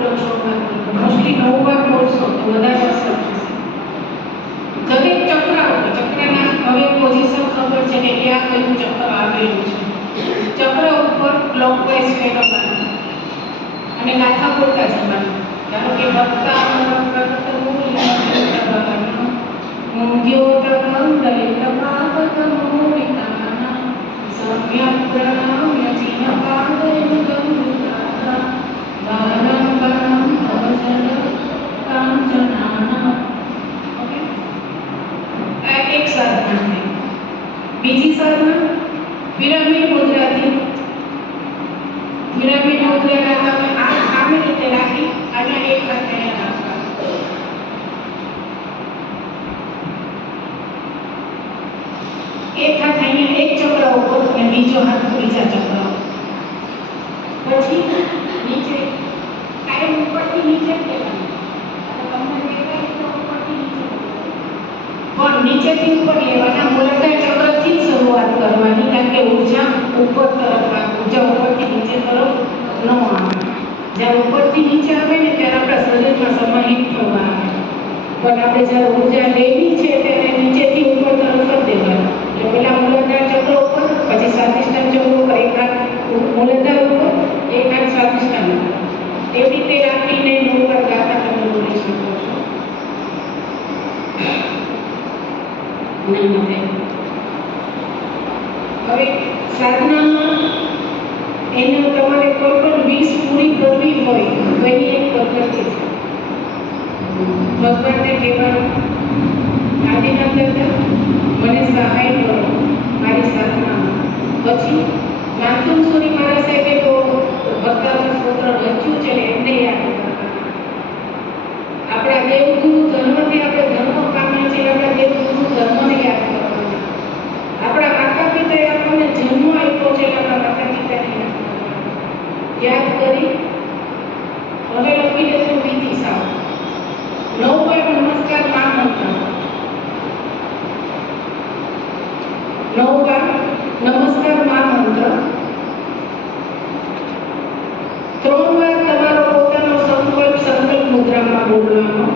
બોલો છો મોસ્ટલી 9 વાર બોલશો તો વધારે અસર થશે. દરેક ચક્રના હવે પોઝિશન ખબર છે કે ક્યાં કયું ચક્ર આવેલું છે. ચક્ર ઉપર ક્લોકવાઇઝ ફેરવવાનું અને ગાથા બોલતા જવાનું. ધારો કે વક્તા એક સાધના થઈ. બીજી સાધના પિરામિડ મુદ્રાથી. પિરામિડ મુદ્રાના તમે આવી રીતે રાખી અને એક હાથ અહીંયા રાખવા. એક હાથ અહીંયા એક ચક્ર ઉપર અને બીજો હાથ બીજા ચક્ર. પછી નીચે કાયમ ઉપરથી નીચે લેવાનું. પણ નીચેથી ઉપર લેવાના. મૂળાધાર ચક્રથી શરૂઆત કરવાની કારણ કે ઊર્જા ઉપર તરફ ઊર્જા ઉપરથી નીચે તરફ ન આવે. જ્યારે ઉપરથી નીચે આવે ને ત્યારે આપણા શરીરમાં સમાહિત થવા આવે. પણ આપણે જ્યારે ઊર્જા લેવી છે ત્યારે નીચેથી ઉપર તરફ કરી દેવાનું. એટલે પહેલા મૂળાધાર ચક્ર ઉપર, પછી સ્વાદિષ્ટાન ચક્ર ઉપર, એક હાથ મૂળાધાર ઉપર, એક હાથ સ્વાદિષ્ટાન ઉપર. એવી રીતે રાખીને 9 વાર ગાથા તમે બોલી શકો છો. હવે સાધનામાં એને તમારે કોઈ પણ 20 પૂરી કરવી હોય તો એની એક પદ્ધતિ છે. ભગવાનને કહેવાનું, આદિનાથ દાદા મને સહાય કરો મારી સાધનામાં. પછી નાથુમસુરી મહારાજ સાહેબે તો ભક્તાવર સ્તોત્ર રચ્યું છે એમને યાદ કરવાના. આપણા દેવગુરુ ધર્મથી આપણે ધર્મ પામીએ છીએ. આપણા દેવગુરુ ધર્મને યાદ કરવાના. આપણા માતા પિતાએ આપણને જન્મ આપ્યો છે. આપણા માતા પિતાને યાદ કરી હવે લખી લેજો વિધિ સાવ 9 વાર નમસ્કાર મહામંત્ર. 9 વાર નમસ્કાર મહામંત્ર. 3 વાર તમારો પોતાનો સંકલ્પ મુદ્રામાં બોલવાનો.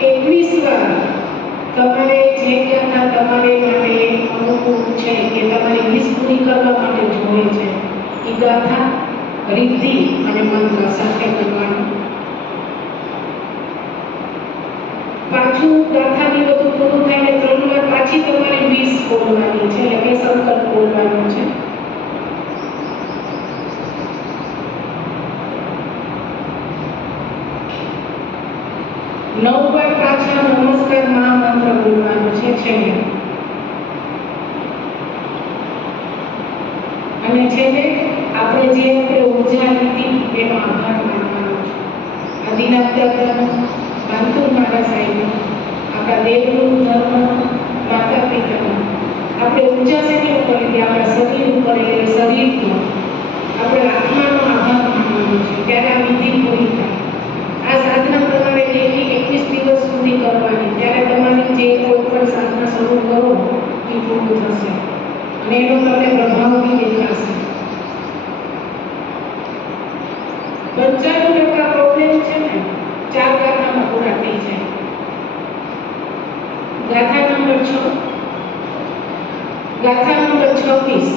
21 વાર તમારે જે ગાથા તમારે માટે અનુકૂળ છે કે તમારી વિશ પૂરી કરવા માટે જોઈએ છે એ ગાથા રિદ્ધિ અને મંત્ર સાથે કરવાનું. પાછું ગાથાની બધું પૂરું થાય ને 3 વાર પાછી તમારે વિશ બોલવાની છે એટલે કે સંકલ્પ બોલવાનો છે. નવ વાર પાછા નમસ્કાર મહામંત્ર બોલવાનો છે છેલ્લે. અને છેલ્લે આપણે જે ઊર્જા લીધી એનો આભાર માનવાનો છે. આદિનાથ દાદાનો, કાંતુર મહારાજ સાહેબનો, આપણા દેવગુરુ ધર્મનો, માતા પિતાનો. આપણે ઊર્જા શેની ઉપર લીધી? આપણા શરીર ઉપર, એટલે શરીરનો આપણે આત્માનો આભાર માનવાનો છે. ત્યારે આ વિધિ પૂરી થાય. આ સાધના તમારે ડેલી 21 દિવસ સુધી કરવાની. ત્યારે તમારી જે કોઈ પણ સાધના શરૂ કરો એ પૂરું થશે અને એનો તમને પ્રભાવ બી દેખાશે. 95% પ્રોબ્લેમ છે ને 4 ગાથામાં પૂરા થઈ જાય. ગાથા નંબર 6, ગાથા નંબર 26,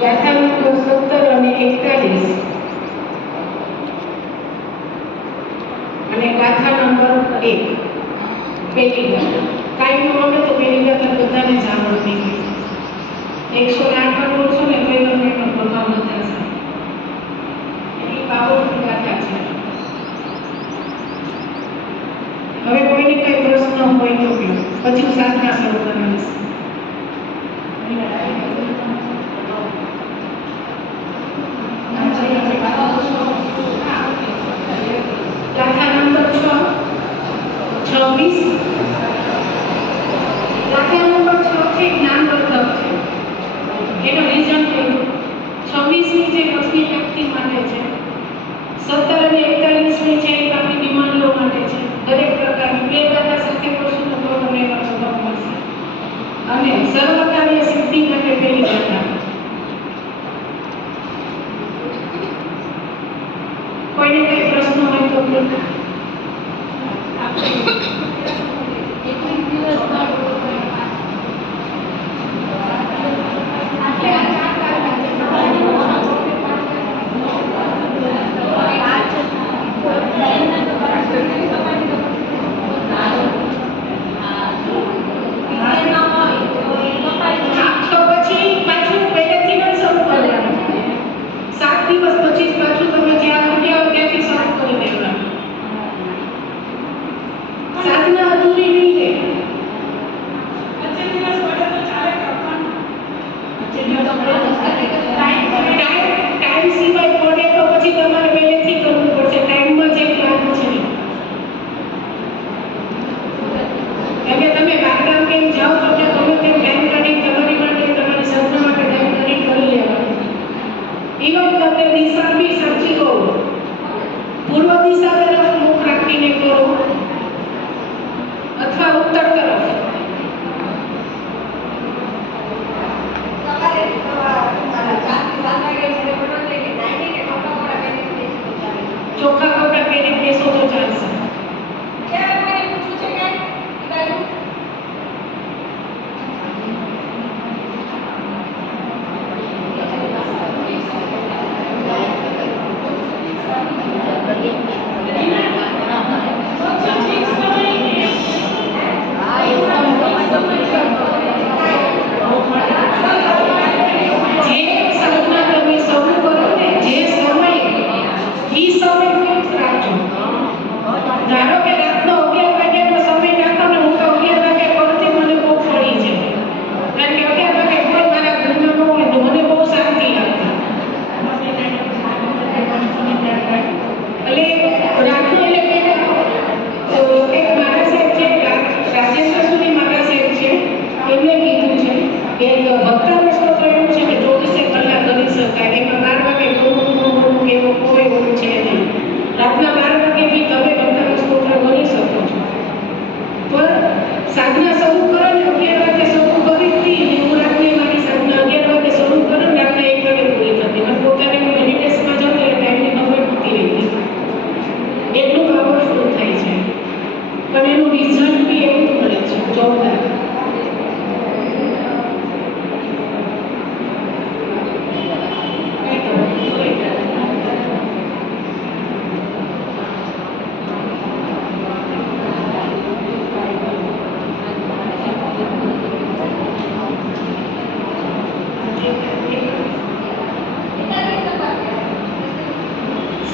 ગાથા નંબર 17 અને 41 અને ગાથા નંબર 1. પહેલી ગાથા કાંઈ ન આવે તો પહેલી ગાથા બધાને જ આવડતી હોય. 108 વાર બોલશો ને તો તમને એનો પ્રભાવ બતાવશે. એટલી પાવરફુલ ગાથા છે. હવે કોઈને કઈ પ્રશ્ન હોય તો કહો, પછી હું સાધના શરૂ કરીશ. ગાથા નંબર 6, 26. ગાથા નંબર 6 છે જ્ઞાનવર્ધક છે. એનો રીઝન કહ્યું. 26ની જે લક્ષ્મી પ્રાપ્તિ માટે છે, 17 અને 41ની છે એ આપણી ડિમાન્ડો માટે છે. દરેક પ્રકારની 2 ગાથા સાથે કરશું તો તમને એનો જવાબ મળશે. અને સર્વકાર્ય સિદ્ધિ માટે પેલી ઘટના. કોઈને કઈ પ્રશ્ન હોય તો ચોખ્ખા કપડા પહેરી બેસો તો ચાલશે.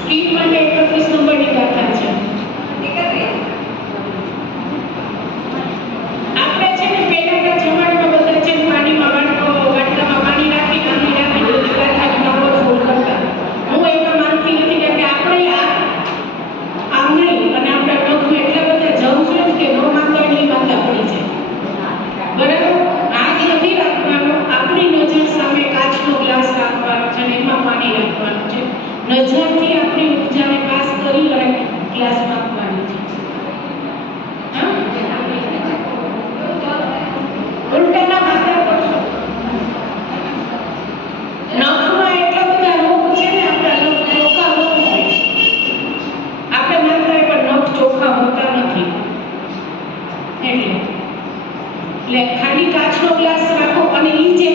સ્કીમ માટે 31 નંબરની ગાથા છે. આપણે છે ને પહેલાના જમાનામાં બધા છે પાણીમાં વાટકામાં પાણી રાખી બધી ગાથાની નંબર ફોલ કરતા. હું એમાં માનતી નથી કે આપણે આમ નહીં અને આપણા નખમાં એટલા બધા જવું છે કે ન માનતા એની માનતા પડી જાય. બરાબર? આજ નથી રાખવાનો. આપણી નજર સામે કાચનો ગ્લાસ રાખવાનો છે અને એમાં પાણી રાખવાનું છે. નજરથી આપણી ઉર્જાને પાસ કરી અને ગ્લાસમાં આપવાની છે. ઉલટાના ખાતા કરશો. નખમાં એટલા બધા રોગ છે ને આપણા નખ ચોખ્ખા ન હોય. આપણે માનતા હોય પણ નખ ચોખ્ખા હોતા નથી. એટલે ખાલી કાચનો ગ્લાસ રાખો અને એ જે